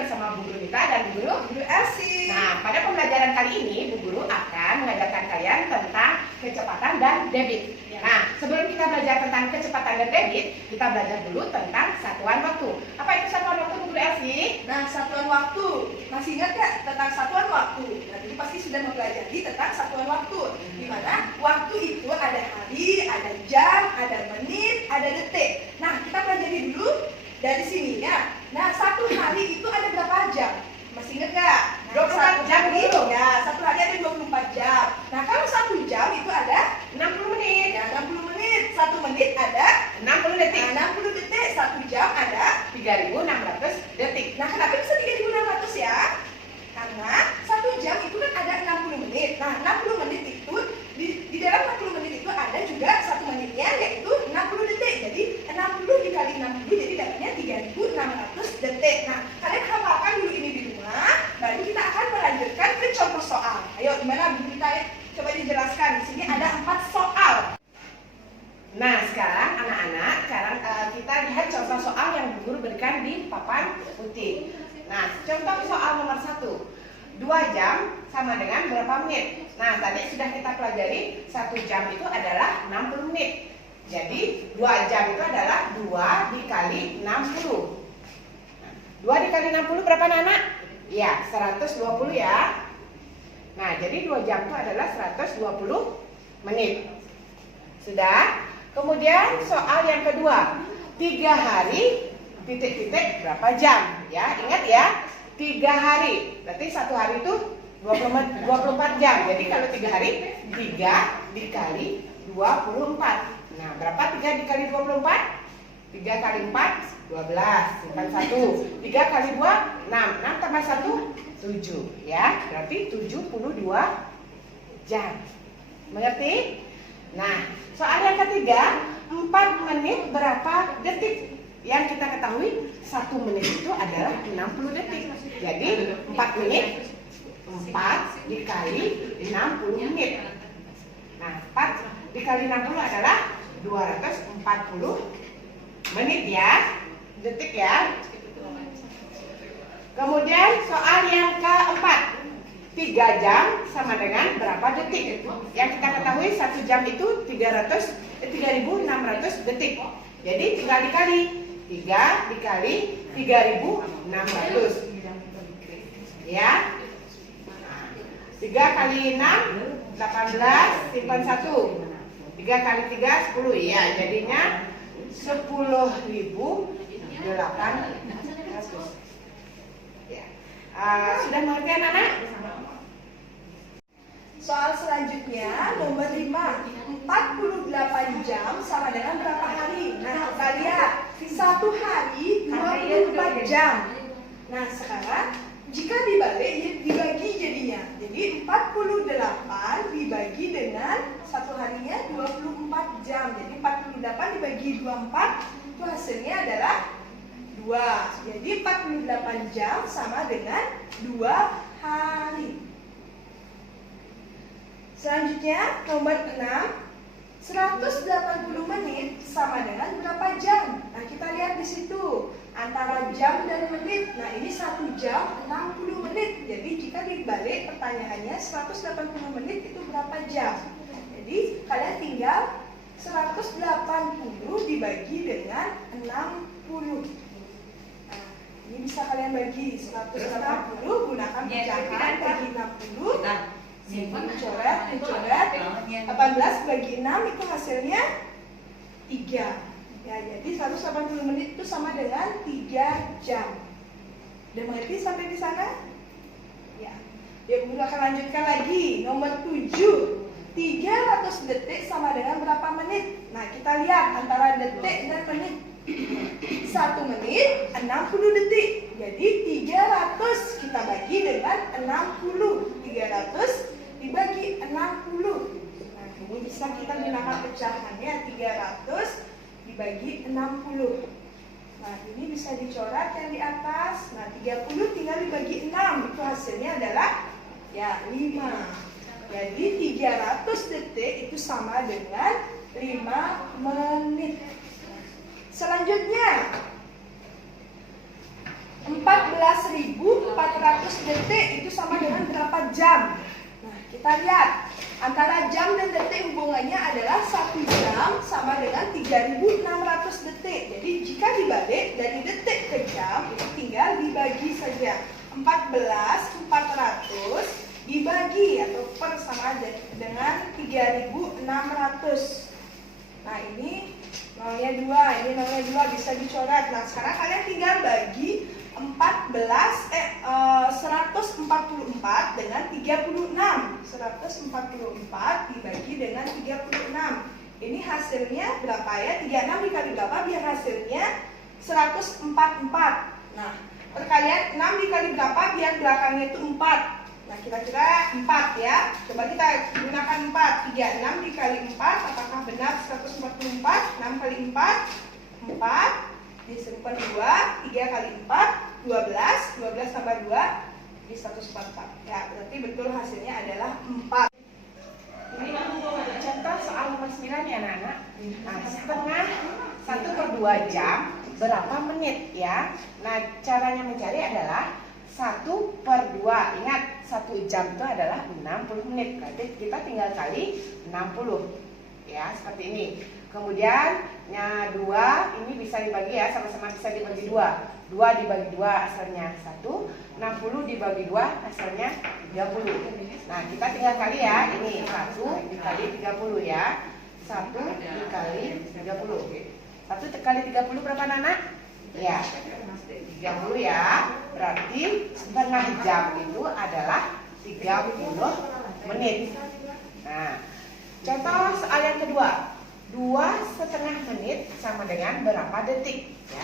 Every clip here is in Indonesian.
bersama Bu Guru Nita dan Bu Guru Elsie. Nah, pada pembelajaran kali ini Bu Guru akan mengajarkan kalian tentang kecepatan dan debit. Nah, sebelum kita belajar tentang kecepatan dan debit, kita belajar dulu tentang satuan waktu. Apa itu satuan waktu, Bu Guru Elsie? Nah, satuan waktu. Masih ingat nggak tentang satuan waktu? Nah, jadi pasti sudah mempelajari tentang satuan waktu. Di mana waktu itu ada hari, ada jam, ada menit, ada detik. Nah, kita pelajari dulu dari sini ya. Nah, satu hari itu ada berapa jam? Masih ingat nggak? 24 jam dulu. Ya, satu hari ada 24 jam. Nah, kalau satu jam itu ada 60 menit. ya 60 menit. Satu menit ada 60 detik. Nah, 60 detik. Satu jam ada 3.600 detik. Nah, kenapa bisa 3.600 ya? Karena satu jam itu kan ada 60 menit. Nah, 60 menit itu di dalam 60 menit itu ada juga satu menitnya yaitu 60 detik. Jadi 60 dikali 60 jadi dapatnya 3.600 detik. Nah, kalian hafalkan dulu ini di rumah. Baru kita akan melanjutkan ke contoh soal. Ayo, gimana Bu Rita? Coba dijelaskan. Di sini ada 4 soal. Nah, sekarang anak-anak, kita lihat contoh soal yang Bu Guru berikan di papan putih. Nah, contoh soal nomor 1. 2 jam sama dengan berapa menit? Nah, tadi sudah kita pelajari 1 jam itu adalah 60 menit. Jadi, 2 jam itu adalah 2 dikali 60. 2 dikali 60 berapa, anak? Ya, 120 ya. Nah, jadi 2 jam itu adalah 120 menit. Sudah? Kemudian soal yang kedua, 3 hari titik-titik berapa jam? Ya, ingat ya, 3 hari. Berarti 1 hari itu 24 jam. Jadi kalau 3 hari, 3 dikali 24. Nah, berapa 3 dikali 24? 3 kali 4, 12. Simpan 1. 3 kali 2, 6. 6 tambah 1, 7. Ya, berarti 72 jam. Mengerti? Nah, soal yang ketiga, 4 menit berapa detik? Yang kita ketahui 1 menit itu adalah 60 detik. Jadi 4 menit 4 dikali 60 menit. Nah, 4 dikali 60 adalah 240 menit ya. Detik ya. Kemudian soal yang keempat, 3 jam sama dengan berapa detik? Yang kita ketahui 1 jam itu 3.600 detik. Jadi tinggal dikali 3 dikali 3.600. Ya. 3 kali 6 18, simpan 1. 3 kali 3 10. Ya, jadinya 10.800. Ya. Sudah mengerti anak-anak? Soal selanjutnya nomor 5. 48 jam sama dengan berapa hari? Nah, kita lihat. 1 hari 24 jam. Nah, sekarang jika dibalik dibagi jadinya. Jadi 48 dibagi dengan 1 harinya 24 jam. Jadi 48 dibagi 24 itu hasilnya adalah 2. Jadi 48 jam sama dengan 2 hari. Selanjutnya nomor 6. 180 menit sama dengan berapa jam? Nah, kita lihat di situ antara jam dan menit. Nah, ini 1 jam 60 menit. Jadi jika dibalik pertanyaannya 180 menit itu berapa jam? Jadi kalian tinggal 180 dibagi dengan 60. Nah, ini bisa kalian bagi 180 gunakan pecahan bagi 60. Dicoret 18 bagi 6 itu hasilnya 3. Ya, jadi 180 menit itu sama dengan 3 jam. Udah mengerti sampai di sana? Ya. Ya, Bu akan lanjutkan lagi. Nomor 7. 300 detik sama dengan berapa menit? Nah, kita lihat antara detik dan menit. 1 menit 60 detik. Jadi 300 kita bagi dengan 60. 300 dibagi 60. Nah, ini bisa kita gunakan pecahannya 300 dibagi 60. Nah, ini bisa dicoret yang di atas. Nah, 30 tinggal dibagi 6. Itu hasilnya adalah ya 5. Jadi 300 detik itu sama dengan 5 menit. Selanjutnya 14.000 detik itu sama dengan berapa jam? Nah, kita lihat antara jam dan detik hubungannya adalah 1 jam sama dengan 3600 detik. Jadi jika dibalik dari detik ke jam itu tinggal dibagi saja. 14.400 dibagi atau per sama dengan 3600. Nah, ini nolnya 2, ini nolnya 2 bisa dicoret. Nah, sekarang kalian tinggal bagi 144 dengan 36. 144 dibagi dengan 36. Ini hasilnya berapa ya? 36 dikali berapa biar hasilnya 144. Nah, perkalian 6 dikali berapa biar belakangnya itu 4. Nah, kira-kira 4 ya. Coba kita gunakan 4. 36 dikali 4, apakah benar 144? 6 kali 4, 4. Disebutkan 2, 3 kali 4, 12. 12 tambah 2, di 144. Ya, berarti betul hasilnya adalah 4. Ini contoh soal nomor 9 ya anak-anak. Nah, setengah 1/2 jam berapa menit ya? Nah, caranya mencari adalah 1/2. Ingat, 1 jam itu adalah 60 menit. Berarti kita tinggal kali 60. Ya, seperti ini. Kemudian, 2 ini bisa dibagi ya, sama-sama bisa dibagi 2. 2 dibagi 2 hasilnya 1. 60 dibagi 2 hasilnya 30. Nah, kita tinggal kali ya. Ini 1 dikali 30 ya. 1 dikali 30. 1 dikali 30 berapa anak? Ya, 30 ya. Berarti setengah jam itu adalah 30 menit. Nah, contoh soal yang kedua. 2,5 menit sama dengan berapa detik ya?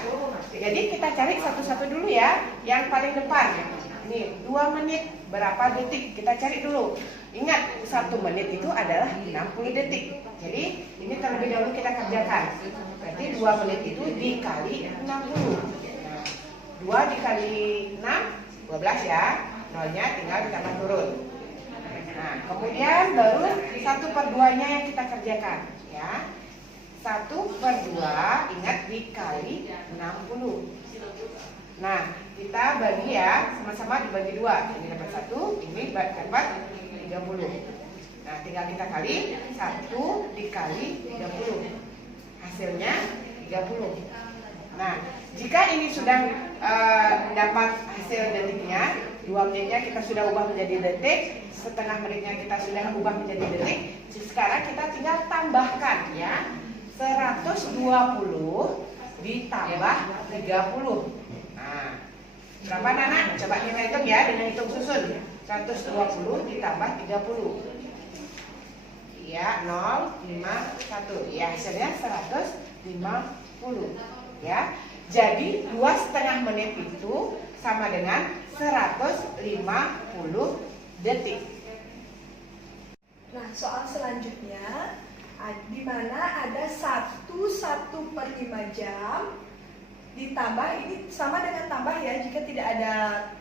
Jadi kita cari satu-satu dulu ya. Yang paling depan ini 2 menit berapa detik, kita cari dulu. Ingat, 1 menit itu adalah 60 detik. Jadi ini terlebih dahulu kita kerjakan. Berarti 2 menit itu dikali 60. Nah, 2 dikali 6 12 ya. Nolnya tinggal ditambah turun. Nah, kemudian baru 1/2-nya yang kita kerjakan ya. 1/2 ingat dikali 60. Nah, kita bagi ya, sama-sama dibagi 2. Ini dapat 1, ini dapat 30. Nah, tinggal kita kali 1 dikali 30. Hasilnya 30. Nah, jika ini sudah dapat hasil detiknya, 2 menitnya kita sudah ubah menjadi detik, setengah menitnya kita sudah ubah menjadi detik. Sekarang kita tinggal tambahkan ya. 120 ditambah 30. Nah, berapa anak? Coba kita hitung ya dengan hitung susun. 120 ditambah 30. Ya, 0, 5, 1. Ya, hasilnya 150. Ya. Jadi 2,5 menit itu sama dengan 150 detik. Nah, soal selanjutnya di mana ada 1/5 jam ditambah, ini sama dengan tambah ya, jika tidak ada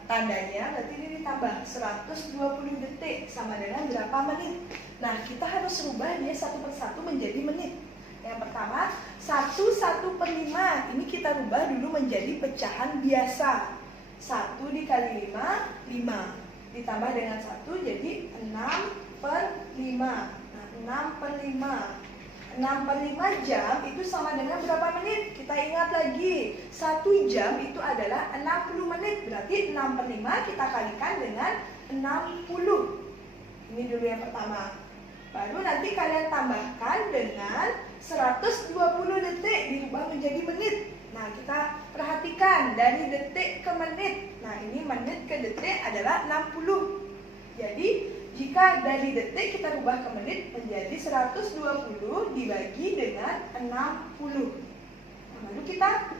tandanya berarti ini ditambah 120 detik sama dengan berapa menit. Nah, kita harus rubah dia satu persatu menjadi menit. Yang pertama 1/5 ini kita rubah dulu menjadi pecahan biasa. 1 dikali 5 5 ditambah dengan 1 jadi 6/5. 6/5. 6/5 jam itu sama dengan berapa menit? Kita ingat lagi, 1 jam itu adalah 60 menit. Berarti 6/5 kita kalikan dengan 60. Ini dulu yang pertama. Baru nanti kalian tambahkan dengan 120 detik dirubah menjadi menit. Nah, kita perhatikan dari detik ke menit. Nah, ini menit ke detik adalah 60. Jadi jika dari detik kita rubah ke menit menjadi 120 dibagi dengan 60. Lalu kita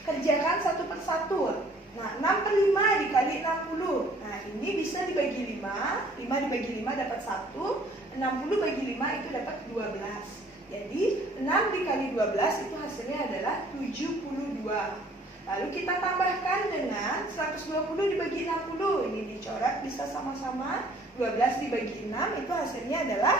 kerjakan satu persatu. Nah, 6/5 dikali 60. Nah, ini bisa dibagi 5. 5 dibagi 5 dapat 1. 60 bagi 5 itu dapat 12. Jadi 6 dikali 12 itu hasilnya adalah 72. Lalu kita tambahkan dengan 120 dibagi 60. Ini dicoret bisa sama-sama. 12 dibagi 6 itu hasilnya adalah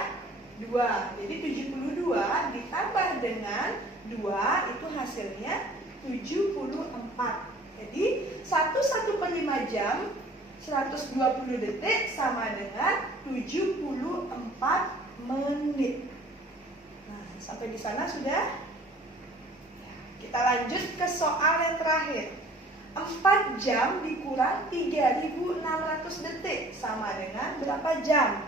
2. Jadi 72 ditambah dengan 2 itu hasilnya 74. Jadi 1/5 jam 120 detik sama dengan 74 menit. Nah, sampai di sana sudah? Kita lanjut ke soal yang terakhir. 4 jam dikurang 3.600 detik sama dengan berapa jam?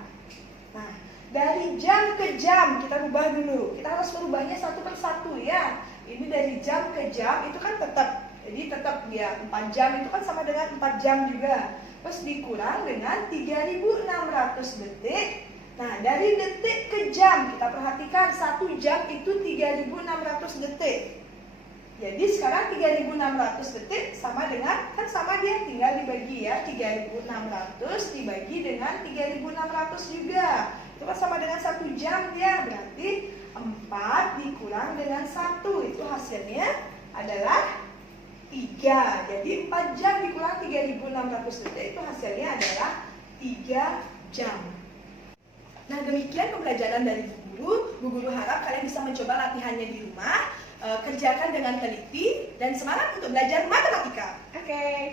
Nah, dari jam ke jam kita rubah dulu. Kita harus merubahnya satu per satu ya. Ini dari jam ke jam itu kan tetap. Jadi tetap ya 4 jam itu kan sama dengan 4 jam juga. Terus dikurang dengan 3.600 detik. Nah, dari detik ke jam kita perhatikan 1 jam itu 3.600 detik. Jadi sekarang 3.600 detik sama dengan, kan sama dia, tinggal dibagi ya, 3.600 dibagi dengan 3.600 juga. Itu kan sama dengan 1 jam ya, berarti 4 dikurang dengan 1, itu hasilnya adalah 3. Jadi 4 jam dikurang 3.600 detik, itu hasilnya adalah 3 jam. Nah, demikian pembelajaran dari Bu Guru. Bu Guru harap kalian bisa mencoba latihannya di rumah. Kerjakan dengan teliti dan semangat untuk belajar matematika. Oke.